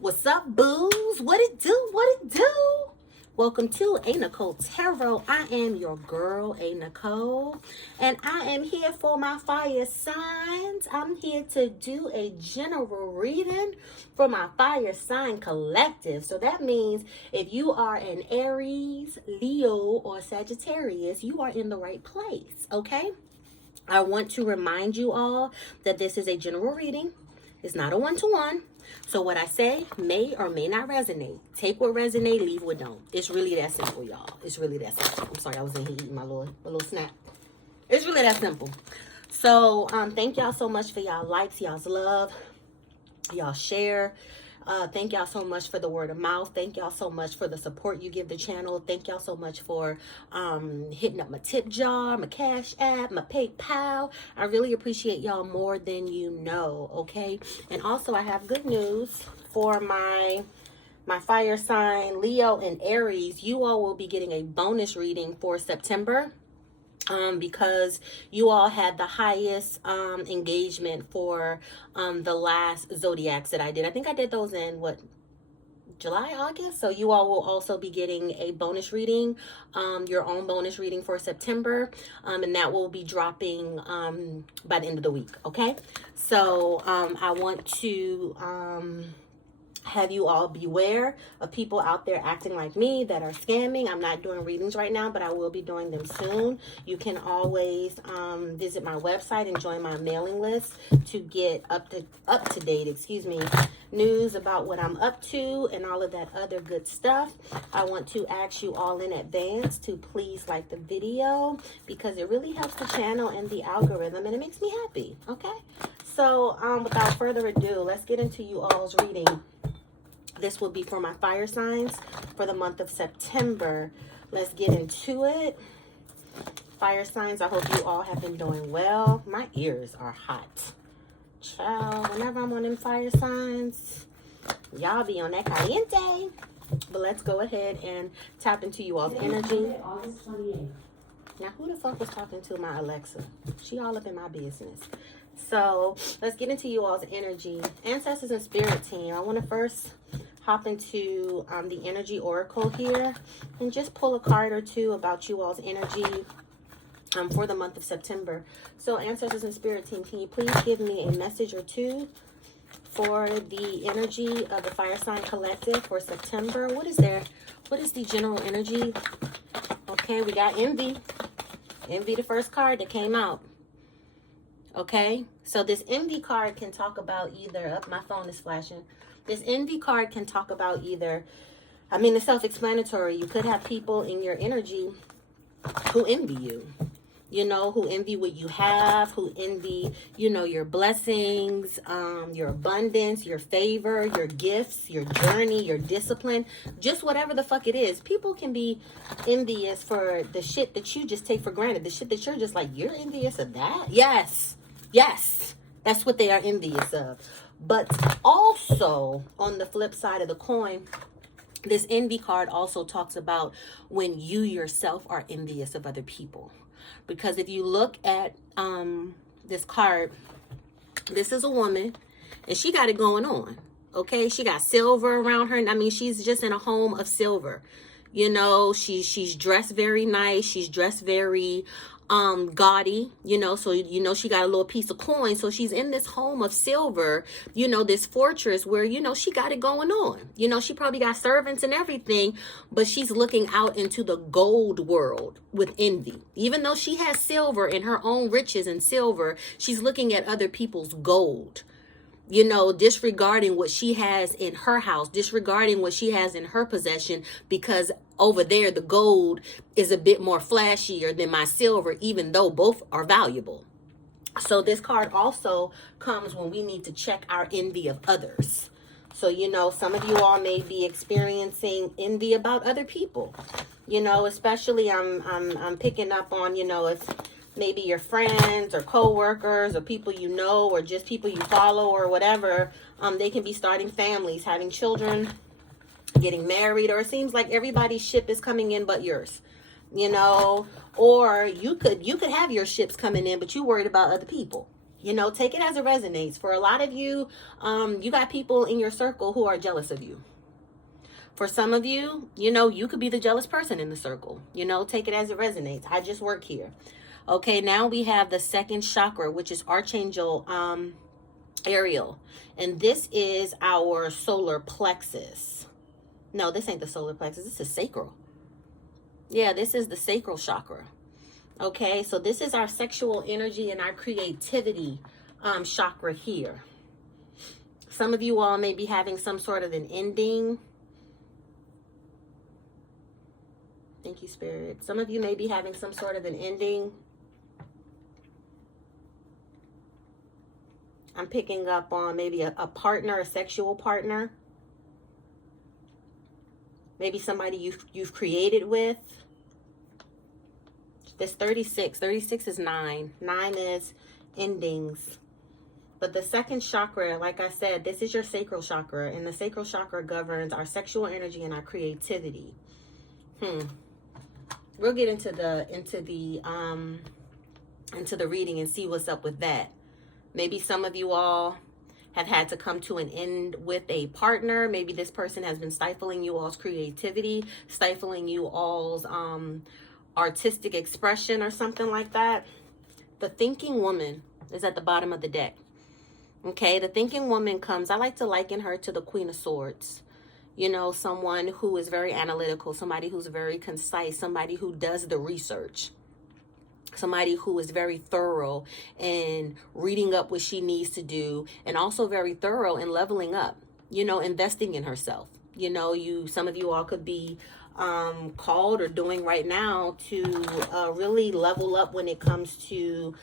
What's up, boos? What it do? What it do? Welcome to a.Nichole Tarot. I am your girl, a.Nichole, and I am here for my fire signs. I'm here to do a general reading for my fire sign collective. So that means if you are an Aries, Leo, or Sagittarius, you are in the right place, okay? I want to remind you all that this is a general reading. It's not a one-to-one. So what I say may or may not resonate. Take what resonate, leave what don't. It's really that simple, y'all. It's really that simple. I'm sorry, I was in here eating my little snack. It's really that simple. So thank y'all so much for y'all likes, y'all's love, y'all share. Thank y'all so much for the word of mouth. Thank y'all so much for the support you give the channel. Thank y'all so much for hitting up my tip jar, my CashApp, my PayPal. I really appreciate y'all more than you know, okay? And also, I have good news for my fire sign, Leo and Aries. You all will be getting a bonus reading for September. Because you all had the highest engagement for the last zodiacs that I did. I think I did those in July, August. So you all will also be getting a bonus reading, your own bonus reading for September, and that will be dropping by the end of the week. Okay, so I want to have you all beware of people out there acting like me that are scamming. I'm not doing readings right now, but I will be doing them soon. You can always visit my website and join my mailing list to get up to date, news about what I'm up to and all of that other good stuff. I want to ask you all in advance to please like the video because it really helps the channel and the algorithm and it makes me happy. Okay, so without further ado, let's get into you all's reading. This will be for my fire signs for the month of September. Let's get into it. Fire signs, I hope you all have been doing well. My ears are hot. Child, whenever I'm on them fire signs, y'all be on that caliente. But let's go ahead and tap into you all's energy. August 28th. Now, who the fuck was talking to my Alexa? She all up in my business. So, let's get into you all's energy. Ancestors and spirit team, I want to first hop into the energy oracle here and just pull a card or two about you all's energy for the month of September. So, ancestors and spirit team, can you please give me a message or two for the energy of the fire sign collective for September? What is the general energy? Okay, we got envy. Envy, the first card that came out. Okay, so this envy card can talk about either, my phone is flashing. This envy card can talk about either, it's self-explanatory. You could have people in your energy who envy you, who envy what you have, who envy, your blessings, your abundance, your favor, your gifts, your journey, your discipline, just whatever the fuck it is. People can be envious for the shit that you just take for granted, the shit that you're just like, you're envious of that? Yes, that's what they are envious of. But also, on the flip side of the coin, this envy card also talks about when you yourself are envious of other people. Because if you look at this card, this is a woman, and she got it going on, okay? She got silver around her. She's just in a home of silver. She's dressed very nice. She's dressed very gaudy, so she got a little piece of coin, so she's in this home of silver, this fortress where she got it going on. She probably got servants and everything, but she's looking out into the gold world with envy. Even though she has silver in her own riches and silver, she's looking at other people's gold, disregarding what she has in her house, disregarding what she has in her possession, because over there, the gold is a bit more flashier than my silver, even though both are valuable. So this card also comes when we need to check our envy of others. So, some of you all may be experiencing envy about other people, especially I'm picking up on, if maybe your friends or co-workers or people or just people you follow or whatever, they can be starting families, having children, getting married, or it seems like everybody's ship is coming in but yours, or you could have your ships coming in, but you worried about other people, You know, take it as it resonates. For a lot of you, you got people in your circle who are jealous of you. For some of you, you know, you could be the jealous person in the circle. You know, take it as it resonates. I just work here. Okay, now we have the second chakra, which is Archangel Ariel. And this is our solar plexus. No, this ain't the solar plexus. This is sacral. Yeah, this is the sacral chakra. Okay, so this is our sexual energy and our creativity chakra here. Some of you all may be having some sort of an ending. Thank you, Spirit. Some of you may be having some sort of an ending. I'm picking up on maybe a partner, a sexual partner. Maybe somebody you've created with. This 36. 36 is 9. 9 is endings. But the second chakra, like I said, this is your sacral chakra. And the sacral chakra governs our sexual energy and our creativity. We'll get into the reading and see what's up with that. Maybe some of you all have had to come to an end with a partner. Maybe this person has been stifling you all's creativity, stifling you all's artistic expression or something like that. The thinking woman is at the bottom of the deck. Okay, the thinking woman comes, I like to liken her to the Queen of Swords. You know, someone who is very analytical, somebody who's very concise, somebody who does the research, somebody who is very thorough in reading up what she needs to do, and also very thorough in leveling up, you know, investing in herself. You know, some of you all could be called or doing right now to really level up when it comes to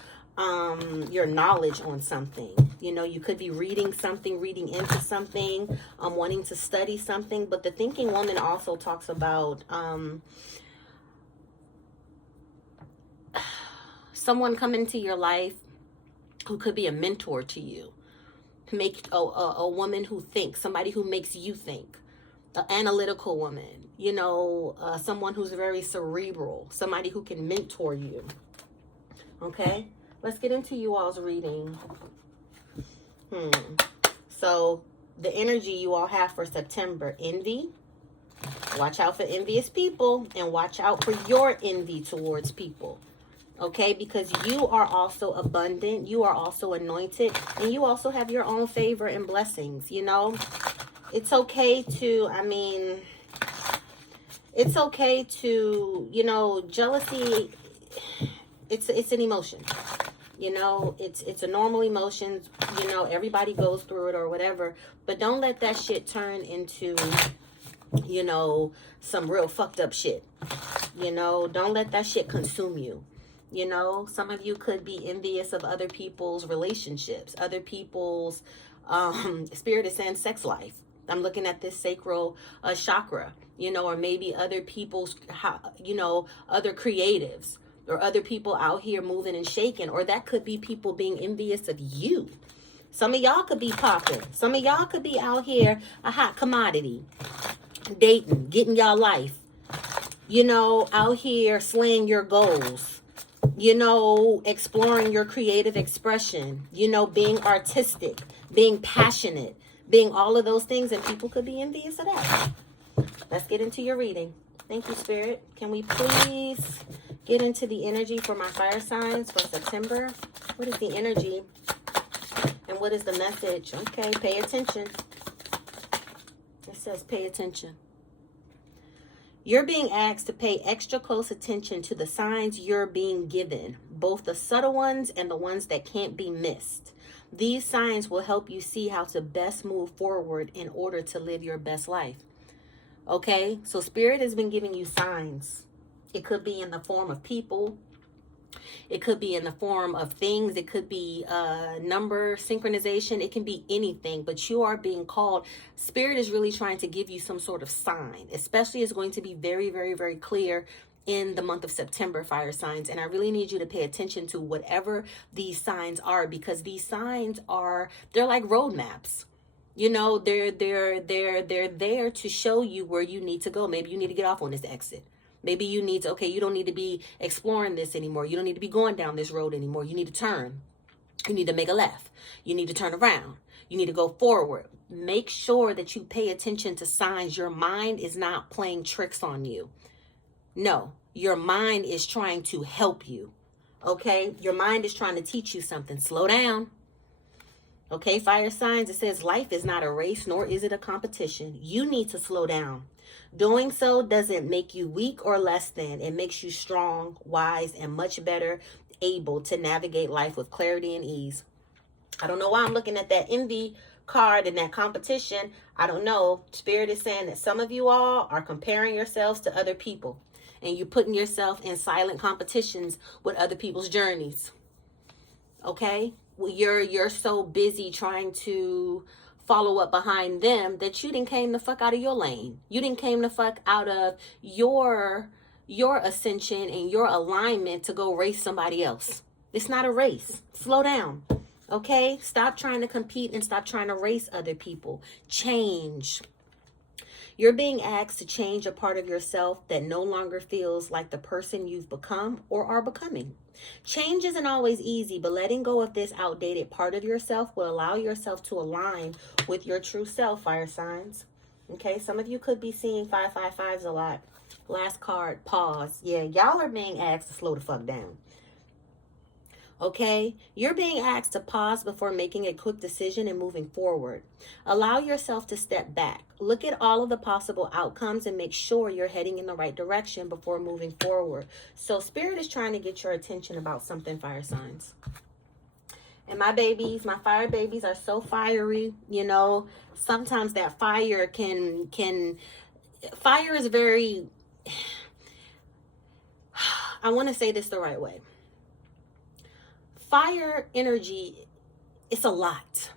your knowledge on something. You know, you could be reading something, reading into something, wanting to study something. But the thinking woman also talks about someone coming into your life who could be a mentor to you. Make a woman who thinks, somebody who makes you think. An analytical woman, you know, someone who's very cerebral, somebody who can mentor you. Okay, let's get into you all's reading. So the energy you all have for September: envy. Watch out for envious people, and watch out for your envy towards people. Okay, because you are also abundant, you are also anointed, and you also have your own favor and blessings. You know, it's okay to, it's okay to, you know, jealousy, it's an emotion. You know, it's a normal emotion. You know, everybody goes through it or whatever. But don't let that shit turn into, you know, some real fucked up shit. You know, don't let that shit consume you. You know, some of you could be envious of other people's relationships, other people's, Spirit is saying sex life. I'm looking at this sacral chakra, you know, or maybe other people's, you know, other creatives. Or other people out here moving and shaking. Or that could be people being envious of you. Some of y'all could be popping. Some of y'all could be out here a hot commodity. Dating, getting y'all life. You know, out here slaying your goals. You know, exploring your creative expression. You know, being artistic. Being passionate. Being all of those things. And people could be envious of that. Let's get into your reading. Thank you, Spirit. Can we please get into the energy for my fire signs for September? What is the energy? And what is the message? Okay, pay attention. It says pay attention. You're being asked to pay extra close attention to the signs you're being given, both the subtle ones and the ones that can't be missed. These signs will help you see how to best move forward in order to live your best life. Okay, so Spirit has been giving you signs. It could be in the form of people. It could be in the form of things. It could be number synchronization. It can be anything, but you are being called. Spirit is really trying to give you some sort of sign, especially it's going to be very, very, very clear in the month of September, fire signs. And I really need you to pay attention to whatever these signs are, because these signs they're like roadmaps. You know, they're there to show you where you need to go. Maybe you need to get off on this exit. Maybe you need to, you don't need to be exploring this anymore. You don't need to be going down this road anymore. You need to turn. You need to make a left. You need to turn around. You need to go forward. Make sure that you pay attention to signs. Your mind is not playing tricks on you. No, your mind is trying to help you. Okay? Your mind is trying to teach you something. Slow down. Okay, fire signs, it says life is not a race, nor is it a competition. You need to slow down. Doing so doesn't make you weak or less than. It makes you strong, wise, and much better able to navigate life with clarity and ease. I don't know why I'm looking at that envy card and that competition. I don't know. Spirit is saying that some of you all are comparing yourselves to other people, and you're putting yourself in silent competitions with other people's journeys. Okay? Well, you're so busy trying to follow up behind them that you didn't came the fuck out of your lane. You didn't came the fuck out of your ascension and your alignment to go race somebody else. It's not a race. Slow down. Okay? Stop trying to compete and stop trying to race other people. Change. You're being asked to change a part of yourself that no longer feels like the person you've become or are becoming. Change isn't always easy, but letting go of this outdated part of yourself will allow yourself to align with your true self, fire signs. Okay, some of you could be seeing 555s a lot. Last card, pause. Yeah, y'all are being asked to slow the fuck down. Okay, you're being asked to pause before making a quick decision and moving forward. Allow yourself to step back. Look at all of the possible outcomes and make sure you're heading in the right direction before moving forward. So Spirit is trying to get your attention about something, fire signs. And my babies, my fire babies are so fiery. You know, sometimes that fire fire is very, I want to say this the right way. Fire energy, it's a lot.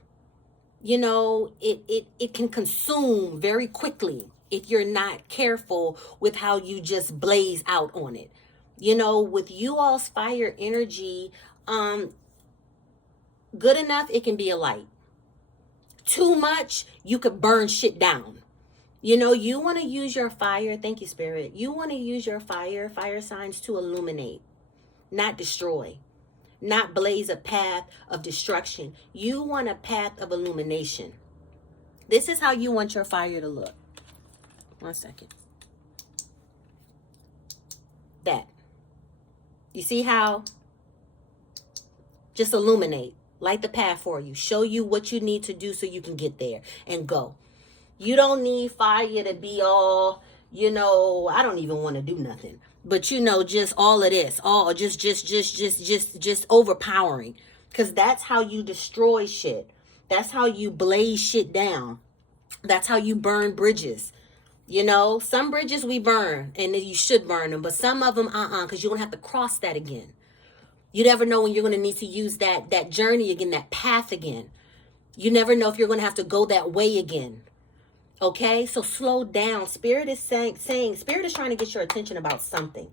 You know, it can consume very quickly if you're not careful with how you just blaze out on it. You know, with you all's fire energy, good enough, it can be a light. Too much, you could burn shit down. You know, you want to use your fire. Thank you, Spirit. You want to use your fire signs to illuminate, not destroy. Not blaze a path of destruction. You want a path of illumination. This is how you want your fire to look. 1 second. That. You see how? Just illuminate. Light the path for you. Show you what you need to do so you can get there and go. You don't need fire to be all, you know, I don't even want to do nothing. But you know, just all of this, all just overpowering. Because that's how you destroy shit. That's how you blaze shit down. That's how you burn bridges. You know, some bridges we burn and you should burn them. But some of them, because you don't have to cross that again. You never know when you're going to need to use that journey again, that path again. You never know if you're going to have to go that way again. Okay, so slow down. Spirit is saying, Spirit is trying to get your attention about something.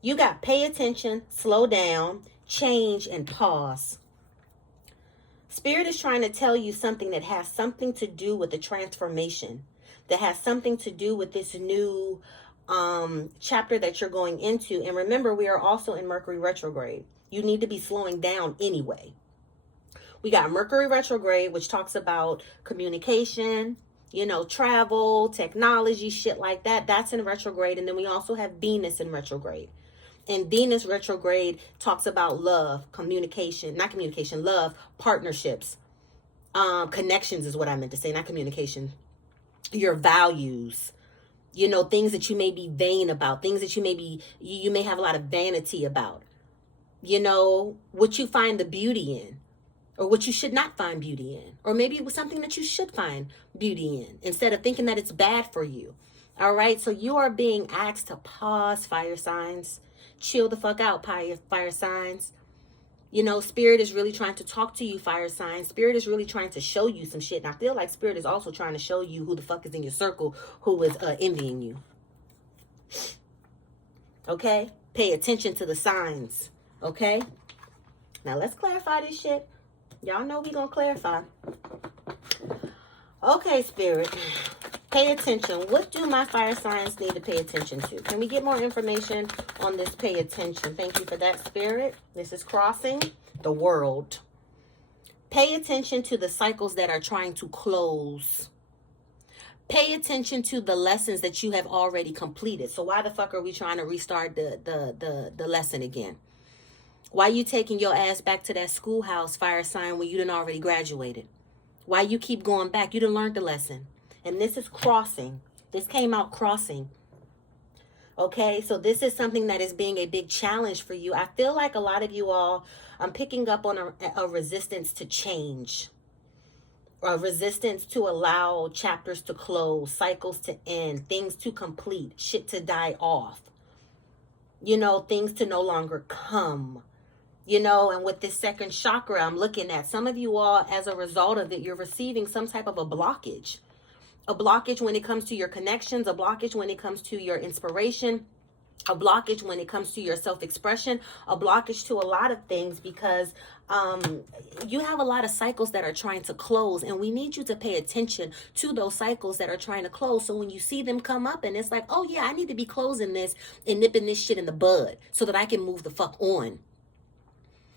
You got pay attention, slow down, change, and pause. Spirit is trying to tell you something that has something to do with the transformation, that has something to do with this new chapter that you're going into. And remember, we are also in Mercury retrograde. You need to be slowing down anyway. We got Mercury retrograde, which talks about communication, you know, travel, technology, shit like that. That's in retrograde. And then we also have Venus in retrograde. And Venus retrograde talks about love, love, partnerships, connections is what I meant to say, not communication. Your values, you know, things that you may be vain about, things that you may have a lot of vanity about, you know, what you find the beauty in. Or what you should not find beauty in. Or maybe it was something that you should find beauty in. Instead of thinking that it's bad for you. All right. So you are being asked to pause, fire signs. Chill the fuck out, fire signs. You know, Spirit is really trying to talk to you, fire signs. Spirit is really trying to show you some shit. And I feel like Spirit is also trying to show you who the fuck is in your circle who is envying you. Okay. Pay attention to the signs. Okay. Now let's clarify this shit. Y'all know we gonna clarify. Okay, Spirit. Pay attention. What do my fire signs need to pay attention to? Can we get more information on this pay attention? Thank you for that, Spirit. This is crossing the world. Pay attention to the cycles that are trying to close. Pay attention to the lessons that you have already completed. So why the fuck are we trying to restart the lesson again? Why you taking your ass back to that schoolhouse, fire sign, when you done already graduated? Why you keep going back? You done learned the lesson. And this is crossing. This came out crossing. Okay, so this is something that is being a big challenge for you. I feel like a lot of you all, I'm picking up on a resistance to change. A resistance to allow chapters to close, cycles to end, things to complete, shit to die off. You know, things to no longer come. You know, and with this second chakra, I'm looking at some of you all, as a result of it, you're receiving some type of a blockage. A blockage when it comes to your connections, a blockage when it comes to your inspiration, a blockage when it comes to your self-expression, a blockage to a lot of things, because you have a lot of cycles that are trying to close, and we need you to pay attention to those cycles that are trying to close. So when you see them come up and it's like, oh yeah, I need to be closing this and nipping this shit in the bud so that I can move the fuck on.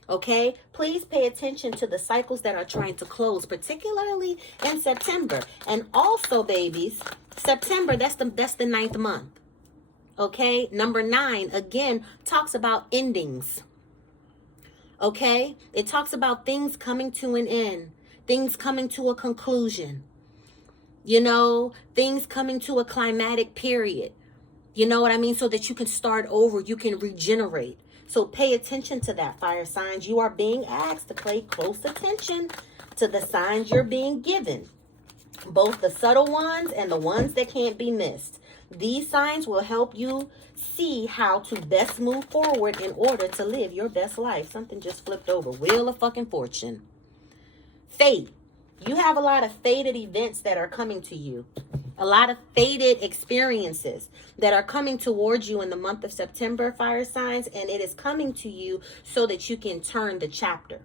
Okay, please pay attention to the cycles that are trying to close, particularly in September. And also, babies, September, that's the ninth month. Okay, number 9, again, talks about endings. Okay, it talks about things coming to an end, things coming to a conclusion. You know, things coming to a climatic period. You know what I mean? So that you can start over, you can regenerate. So pay attention to that, fire signs. You are being asked to pay close attention to the signs you're being given. Both the subtle ones and the ones that can't be missed. These signs will help you see how to best move forward in order to live your best life. Something just flipped over. Wheel of fucking fortune. Fate. You have a lot of fated events that are coming to you. A lot of fated experiences that are coming towards you in the month of September, fire signs, and it is coming to you so that you can turn the chapter.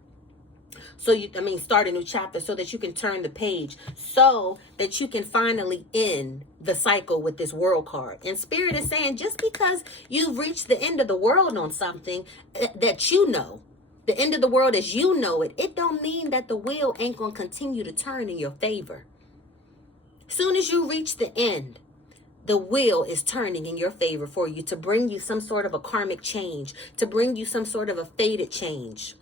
Start a new chapter so that you can turn the page, so that you can finally end the cycle with this world card. And Spirit is saying, just because you've reached the end of the world on something that you know, the end of the world as you know it, it don't mean that the wheel ain't going to continue to turn in your favor. Soon as you reach the end, the wheel is turning in your favor for you, to bring you some sort of a karmic change, to bring you some sort of a fated change.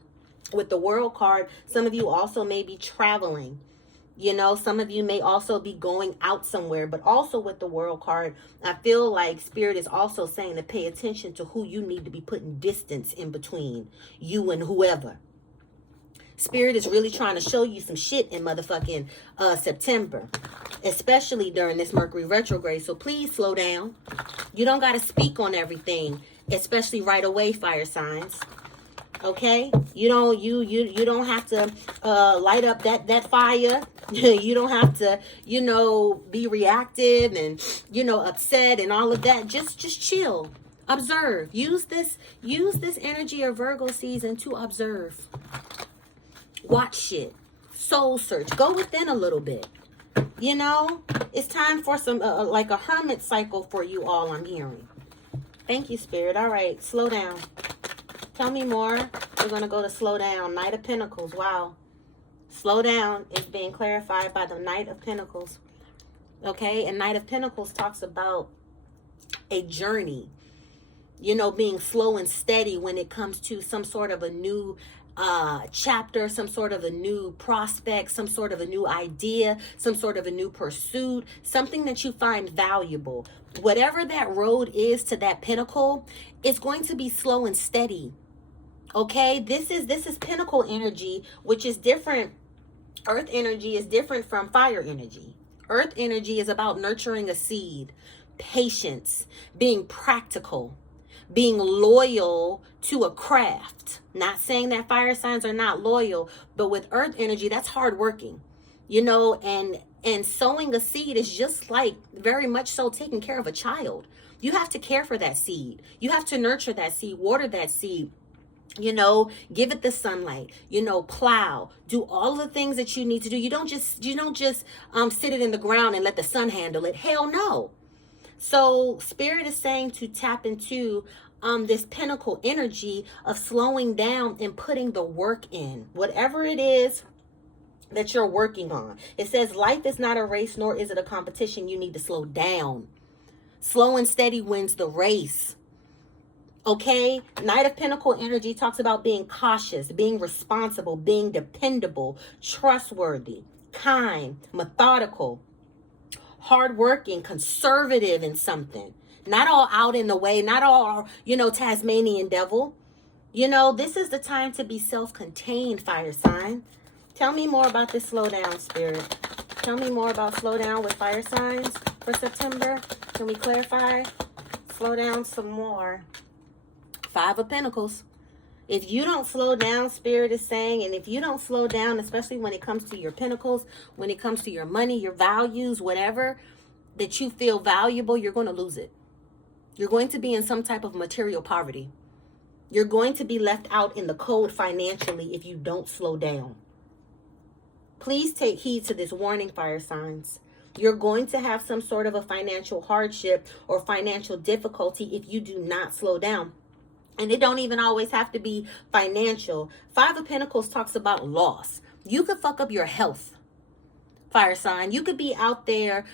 With the world card, some of you also may be traveling. You know, some of you may also be going out somewhere, but also with the world card, I feel like Spirit is also saying to pay attention to who you need to be putting distance in between you and whoever. Spirit is really trying to show you some shit in motherfucking September, especially during this Mercury retrograde. So please slow down. You don't got to speak on everything, especially right away, fire signs. Okay, you don't have to light up that fire. You don't have to, be reactive and upset and all of that. Just chill, observe. Use this energy of Virgo season to observe. Watch shit, soul search, go within a little bit. It's time for some like a hermit cycle for you all, I'm hearing. Thank you, Spirit. All right, slow down. Tell me more. We're going to go to slow down. Knight of Pentacles. Wow. Slow down is being clarified by the Knight of Pentacles. Okay, and Knight of Pentacles talks about a journey. Being slow and steady when it comes to some sort of a new chapter, some sort of a new prospect, some sort of a new idea, some sort of a new pursuit, something that you find valuable. Whatever that road is to that pinnacle, it's going to be slow and steady. Okay, this is pinnacle energy, which is different. Earth energy is different from fire energy. Earth energy is about nurturing a seed, patience, being practical, being loyal to a craft. Not saying that fire signs are not loyal, but with earth energy, that's hardworking, and sowing a seed is just like very much so taking care of a child. You have to care for that seed. You have to nurture that seed, water that seed, give it the sunlight, plow, do all the things that you need to do. You don't just sit it in the ground and let the sun handle it. Hell no. So Spirit is saying to tap into this pinnacle energy of slowing down and putting the work in. Whatever it is that you're working on. It says life is not a race, nor is it a competition. You need to slow down. Slow and steady wins the race. Okay? Knight of Pentacle energy talks about being cautious, being responsible, being dependable, trustworthy, kind, methodical, hardworking, conservative in something. Not all out in the way, not all, Tasmanian devil. This is the time to be self-contained, fire sign. Tell me more about this slowdown, Spirit. Tell me more about slowdown with fire signs for September. Can we clarify? Slow down some more. Five of Pentacles. If you don't slow down, Spirit is saying, and if you don't slow down, especially when it comes to your pentacles, when it comes to your money, your values, whatever, that you feel valuable, you're going to lose it. You're going to be in some type of material poverty. You're going to be left out in the cold financially if you don't slow down. Please take heed to this warning, fire signs. You're going to have some sort of a financial hardship or financial difficulty if you do not slow down. And it don't even always have to be financial. Five of Pentacles talks about loss. You could fuck up your health, fire sign. You could be out there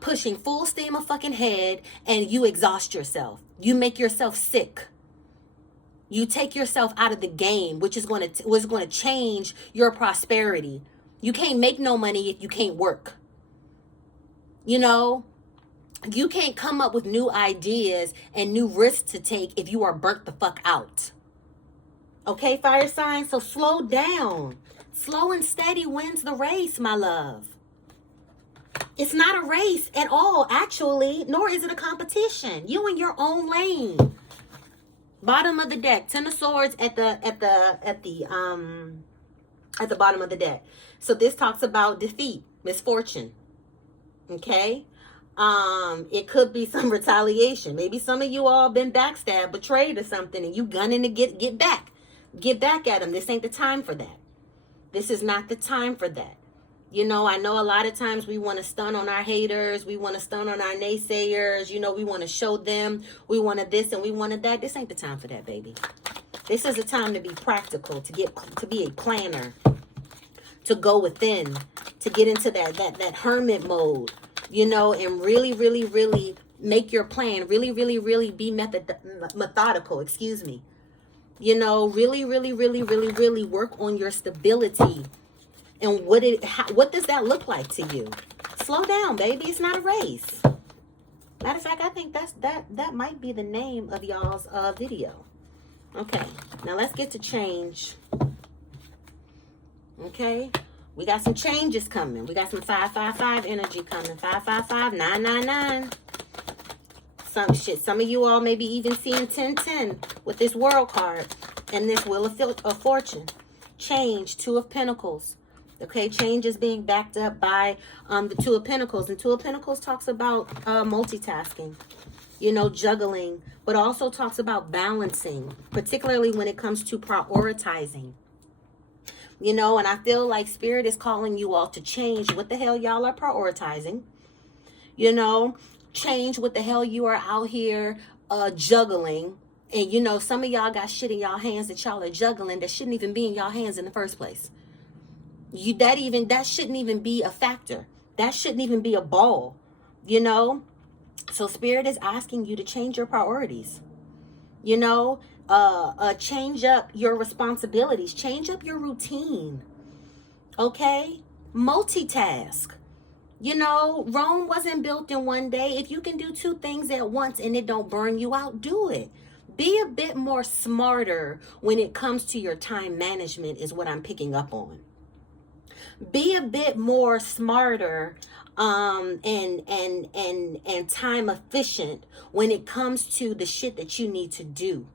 pushing full steam of fucking head and you exhaust yourself. You make yourself sick. You take yourself out of the game, which is going to change your prosperity. You can't make no money if you can't work. You can't come up with new ideas and new risks to take if you are burnt the fuck out. Okay, fire sign? So slow down. Slow and steady wins the race, my love. It's not a race at all, actually, nor is it a competition. You in your own lane. Bottom of the deck, Ten of Swords at the bottom of the deck. So this talks about defeat, misfortune. Okay? It could be some retaliation. Maybe some of you all been backstabbed, betrayed or something, and you gunning to get back. Get back at them. This ain't the time for that. This is not the time for that. I know a lot of times we want to stun on our haters. We want to stun on our naysayers. We want to show them we wanted this and we wanted that. This ain't the time for that, baby. This is a time to be practical, to be a planner, to go within, to get into that hermit mode, and really, really, really make your plan. Really, really, really be methodical, excuse me. Really, really, really, really, really work on your stability. And what does that look like to you? Slow down, baby. It's not a race. Matter of fact, I think that might be the name of y'all's video. Okay, now let's get to change. Okay, we got some changes coming. We got some 555 energy coming. 555 999. Some of you all maybe even seeing 1010 with this World card and this Wheel of Fortune. Change, Two of Pentacles. Okay, change is being backed up by the Two of Pentacles. And Two of Pentacles talks about multitasking, juggling, but also talks about balancing, particularly when it comes to prioritizing. And I feel like Spirit is calling you all to change what the hell y'all are prioritizing. Change what the hell you are out here juggling. And, some of y'all got shit in y'all hands that y'all are juggling that shouldn't even be in y'all hands in the first place. That shouldn't even be a factor. That shouldn't even be a ball, So Spirit is asking you to change your priorities, change up your responsibilities, change up your routine. Okay? Multitask. Rome wasn't built in one day. If you can do two things at once and it don't burn you out, do it. Be a bit more smarter when it comes to your time management is what I'm picking up on. Be a bit more smarter and time efficient when it comes to the shit that you need to do.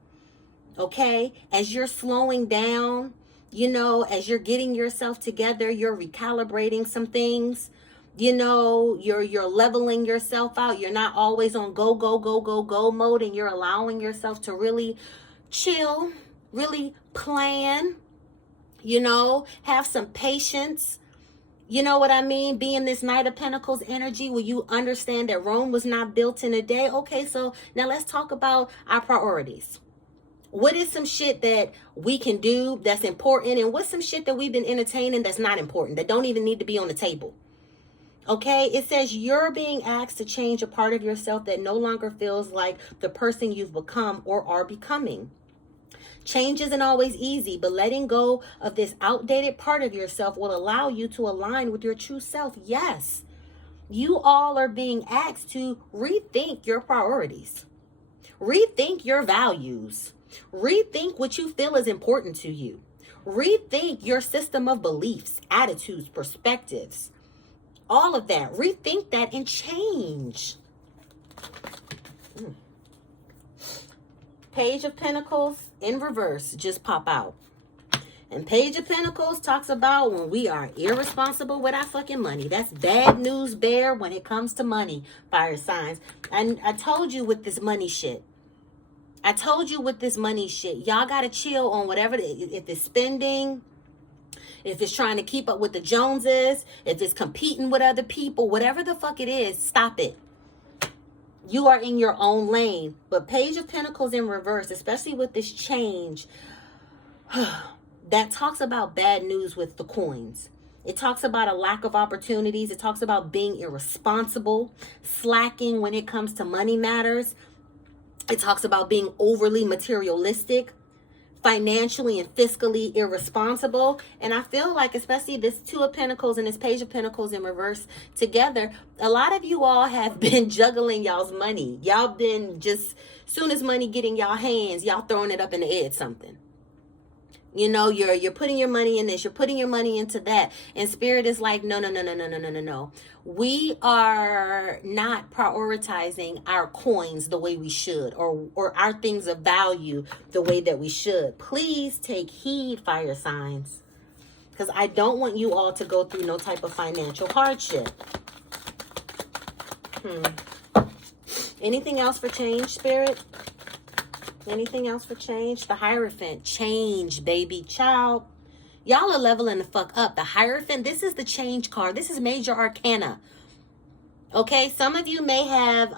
Okay? As you're slowing down, as you're getting yourself together, you're recalibrating some things. You're leveling yourself out. You're not always on go mode, and you're allowing yourself to really chill, really plan. Have some patience. You know what I mean? Being this Knight of Pentacles energy where you understand that Rome was not built in a day. Okay, so now let's talk about our priorities. What is some shit that we can do that's important? And what's some shit that we've been entertaining that's not important, that don't even need to be on the table? Okay, it says you're being asked to change a part of yourself that no longer feels like the person you've become or are becoming. Change isn't always easy, but letting go of this outdated part of yourself will allow you to align with your true self. Yes, you all are being asked to rethink your priorities, rethink your values, rethink what you feel is important to you, rethink your system of beliefs, attitudes, perspectives, all of that. Rethink that and change. Page of Pentacles in reverse just pop out. And Page of Pentacles talks about when we are irresponsible with our fucking money. That's bad news bear when it comes to money, fire signs. And I told you with this money shit. Y'all got to chill on whatever. If it's spending, if it's trying to keep up with the Joneses, if it's competing with other people, whatever the fuck it is, stop it. You are in your own lane. But Page of Pentacles in reverse, especially with this change, that talks about bad news with the coins. It talks about a lack of opportunities. It talks about being irresponsible, slacking when it comes to money matters. It talks about being overly materialistic, financially and fiscally irresponsible. And I feel like, especially this Two of Pentacles and this Page of Pentacles in reverse together, a lot of you all have been juggling y'all's money. Y'all been just, soon as money get in y'all hands, y'all throwing it up in the air something. You know, you're putting your money in this, you're putting your money into that. And Spirit is like, no. We are not prioritizing our coins the way we should, or our things of value the way that we should. Please take heed, fire signs, because I don't want you all to go through no type of financial hardship. Anything else for change, Spirit? Anything else for change? The Hierophant. Change, baby. Child. Y'all are leveling the fuck up. The Hierophant, this is the change card. This is major arcana. Okay, some of you may have,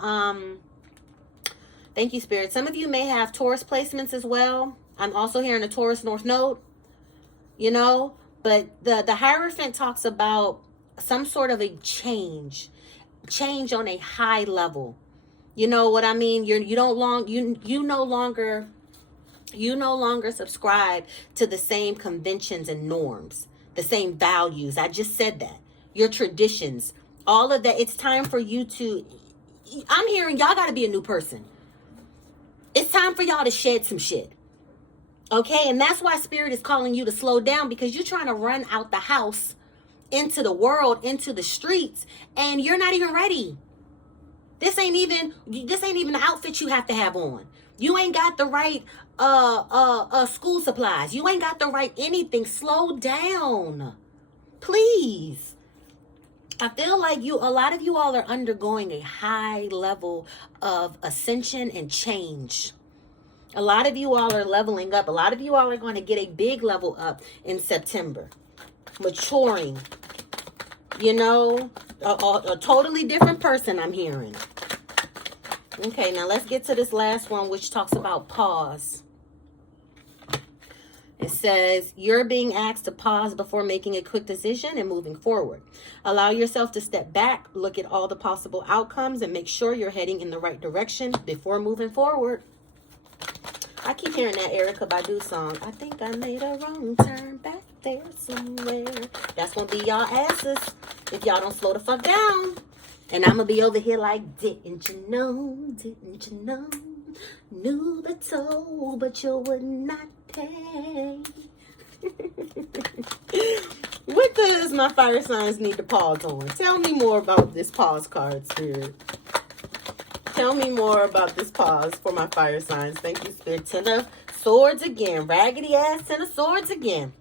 thank you, Spirit. Some of you may have Taurus placements as well. I'm also hearing a Taurus North Node, you know. But the Hierophant talks about some sort of a change on a high level. You know what I mean? You no longer subscribe to the same conventions and norms, the same values. I just said that. Your traditions, all of that. It's time for you to, I'm hearing y'all got to be a new person. It's time for y'all to shed some shit. Okay? And that's why Spirit is calling you to slow down, because you're trying to run out the house into the world, into the streets, and you're not even ready. This ain't even the outfit you have to have on. You ain't got the right school supplies. You ain't got the right anything. Slow down. Please. I feel like a lot of you all are undergoing a high level of ascension and change. A lot of you all are leveling up. A lot of you all are going to get a big level up in September. Maturing. You know, a totally different person I'm hearing. Okay, now let's get to this last one, which talks about pause. It says, you're being asked to pause before making a quick decision and moving forward. Allow yourself to step back, look at all the possible outcomes, and make sure you're heading in the right direction before moving forward. I keep hearing that Erykah Badu song. I think I made a wrong turn back there somewhere. That's going to be y'all asses if y'all don't slow the fuck down. And I'm going to be over here like, didn't you know, knew the toll, but you would not pay. What does my fire signs need to pause on? Tell me more about this pause card, Spirit. Tell me more about this pause for my fire signs. Thank you, Spirit. Ten of Swords again. Raggedy ass Ten of Swords again.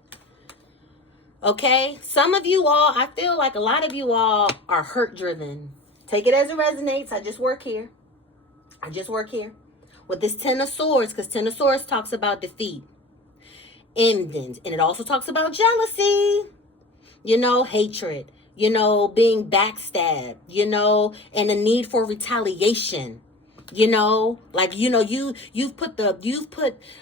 Okay? Some of you all, I feel like a lot of you all are hurt driven. Take it as it resonates. I just work here. With this Ten of Swords, because Ten of Swords talks about defeat, endings, and it also talks about jealousy, you know, hatred, you know, being backstabbed, you know, and the need for retaliation. You know, like, you know, you've put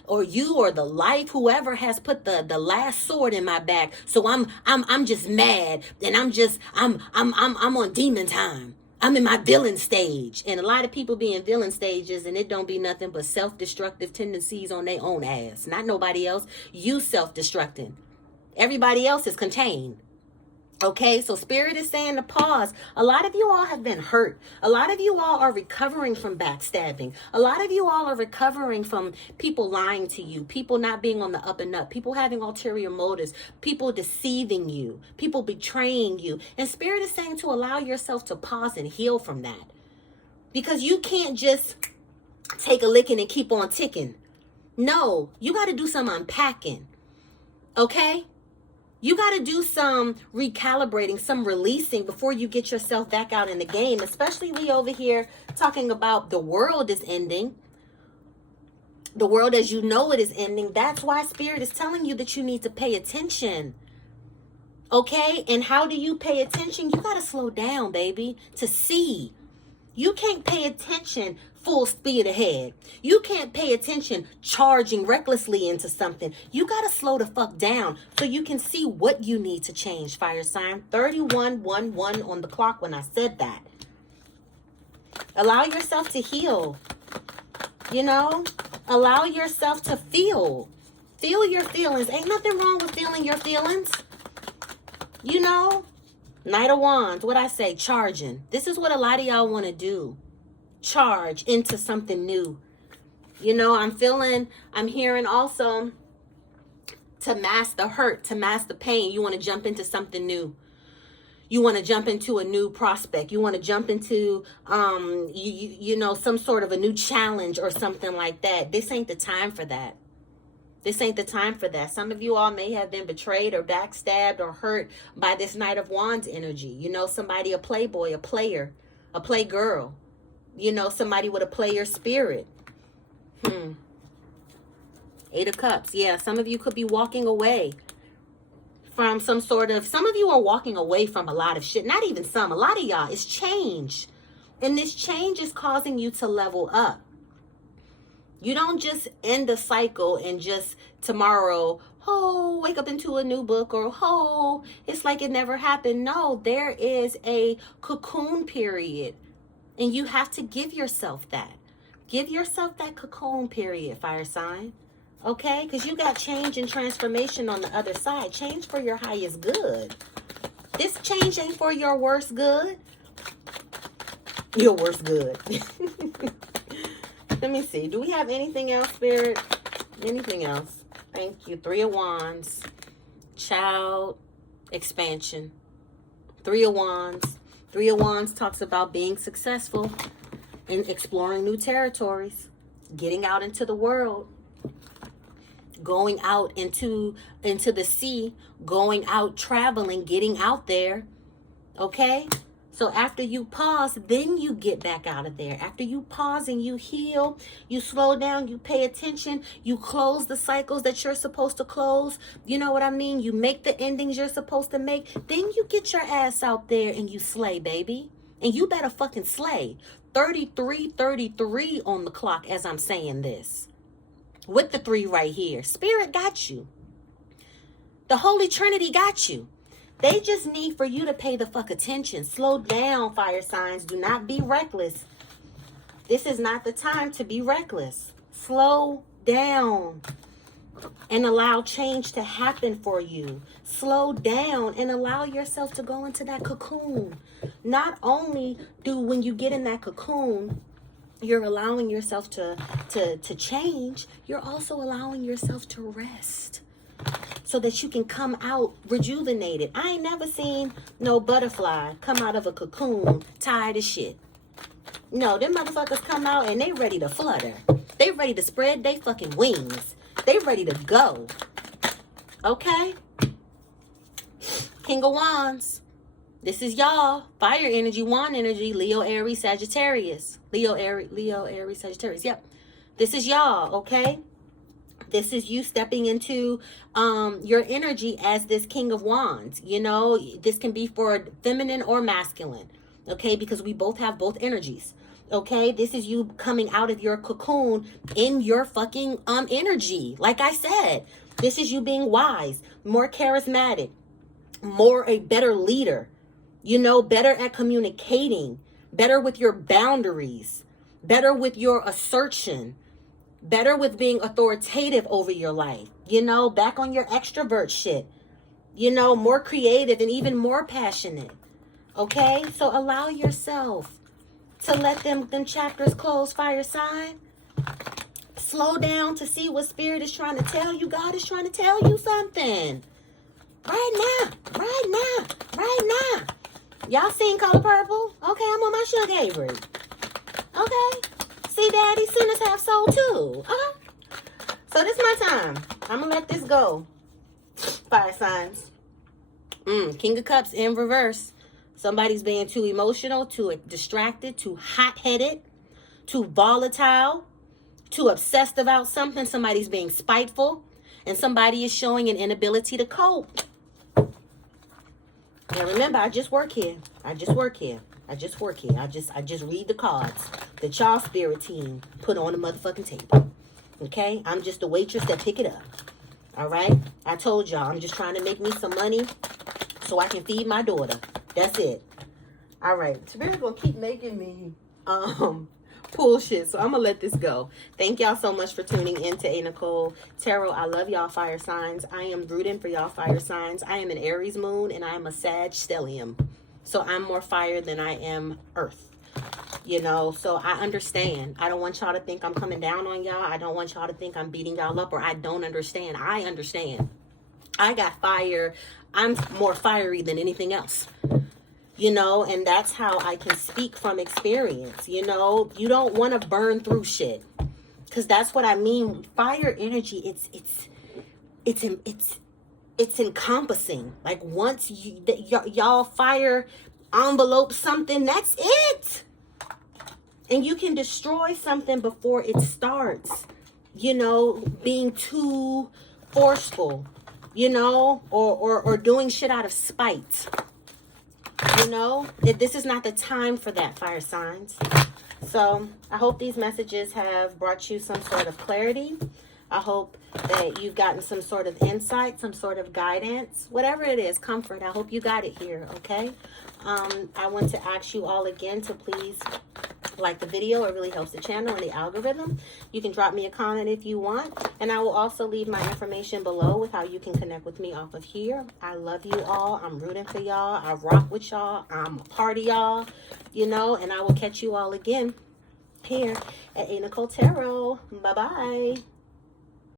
or you or the life, whoever has put the last sword in my back. So I'm just mad, and I'm on demon time. I'm in my villain stage. And a lot of people be in villain stages, and it don't be nothing but self-destructive tendencies on their own ass. Not nobody else. You self-destructing. Everybody else is contained. Okay, so Spirit is saying to pause. A lot of you all have been hurt. A lot of you all are recovering from backstabbing. A lot of you all are recovering from people lying to you, people not being on the up and up, people having ulterior motives, people deceiving you, people betraying you. And Spirit is saying to allow yourself to pause and heal from that. Because you can't just take a licking and keep on ticking. No, you got to do some unpacking. Okay? You got to do some recalibrating, some releasing before you get yourself back out in the game. Especially we over here talking about the world is ending. The world as you know it is ending. That's why Spirit is telling you that you need to pay attention. Okay? And how do you pay attention? You got to slow down, baby, to see. You can't pay attention full speed ahead. You can't pay attention charging recklessly into something. You got to slow the fuck down so you can see what you need to change, fire sign. 3111 on the clock when I said that. Allow yourself to heal. You know, allow yourself to feel. Feel your feelings. Ain't nothing wrong with feeling your feelings. You know, Knight of Wands, what I say, charging. This is what a lot of y'all want to do. Charge into something new. You know, I'm hearing also to mask the hurt, to mask the pain. You want to jump into something new. You want to jump into a new prospect. You want to jump into, you know, some sort of a new challenge or something like that. This ain't the time for that. This ain't the time for that. Some of you all may have been betrayed or backstabbed or hurt by this Knight of Wands energy. You know, somebody, a playboy, a player, a playgirl. You know, somebody with a player spirit. 8 of Cups. Yeah, some of you could be walking away from some of you are walking away from a lot of shit. Not even some. A lot of y'all, it's change. And this change is causing you to level up. You don't just end a cycle and just tomorrow, wake up into a new book, or it's like it never happened. No, there is a cocoon period. And you have to give yourself that. Give yourself that cocoon period, fire sign. Okay? Because you got change and transformation on the other side. Change for your highest good. This change ain't for your worst good. Your worst good. Let me see. Do we have anything else, Spirit? Anything else? Thank you. 3 of Wands. Child. Expansion. 3 of Wands. 3 of Wands talks about being successful and exploring new territories, getting out into the world, going out into the sea, going out traveling, getting out there. Okay? So after you pause, then you get back out of there. After you pause and you heal, you slow down, you pay attention, you close the cycles that you're supposed to close. You know what I mean? You make the endings you're supposed to make. Then you get your ass out there and you slay, baby. And you better fucking slay. 33 on the clock as I'm saying this. With the 3 right here. Spirit got you. The Holy Trinity got you. They just need for you to pay the fuck attention. Slow down, fire signs. Do not be reckless. This is not the time to be reckless. Slow down and allow change to happen for you. Slow down and allow yourself to go into that cocoon. Not only do when you get in that cocoon, you're allowing yourself to change, you're also allowing yourself to rest. So that you can come out rejuvenated. I ain't never seen no butterfly come out of a cocoon tired as shit. No, them motherfuckers come out and they ready to flutter. They ready to spread they fucking wings. They ready to go. Okay? King of Wands. This is y'all. Fire energy, wand energy, Leo, Aries, Sagittarius. Leo, Aries, Sagittarius. Yep. This is y'all, okay? This is you stepping into your energy as this King of Wands. You know, this can be for feminine or masculine, okay? Because we both have both energies. Okay, this is you coming out of your cocoon in your fucking energy. Like I said, this is you being wise, more charismatic, a better leader, better at communicating, better with your boundaries, better with your assertion, better with being authoritative over your life, back on your extrovert shit, more creative and even more passionate. Okay, so allow yourself to let them chapters close, fire sign. Slow down to see what spirit is trying to tell you. God is trying to tell you something. Right now. Y'all seen Color Purple? Okay, I'm on my Sugar Avery. Okay. See, Daddy, sinners have soul too. So this is my time. I'm going to let this go. Fire signs. King of Cups in reverse. Somebody's being too emotional, too distracted, too hot-headed, too volatile, too obsessed about something. Somebody's being spiteful, and somebody is showing an inability to cope. Now remember, I just work here. I just read the cards that y'all spirit team put on the motherfucking table. Okay? I'm just the waitress that pick it up. All right? I told y'all, I'm just trying to make me some money so I can feed my daughter. That's it. All right. Spirit's gonna keep making me pull shit, so I'm gonna let this go. Thank y'all so much for tuning in to a.Nichole Tarot. I love y'all, fire signs. I am rooting for y'all, fire signs. I am an Aries moon and I am a Sag stellium, so I'm more fire than I am earth. So I understand. I don't want y'all to think I'm coming down on y'all. I don't want y'all to think I'm beating y'all up or I don't understand. I understand. I got fire. I'm more fiery than anything else. And that's how I can speak from experience. You don't want to burn through shit, because that's what I mean. Fire energy, it's encompassing. Like once y'all fire envelope something, that's it. And you can destroy something before it starts. Being too forceful, or doing shit out of spite. This is not the time for that, fire signs. So I hope these messages have brought you some sort of clarity. I hope that you've gotten some sort of insight, some sort of guidance, whatever it is, comfort. I hope you got it here, okay? I want to ask you all again to please like the video. It really helps the channel and the algorithm. You can drop me a comment if you want, and I will also leave my information below with how you can connect with me off of here. I love you all. I'm rooting for y'all. I rock with y'all. I'm a part of y'all, and I will catch you all again here at a.Nichole Tarot. Bye-bye.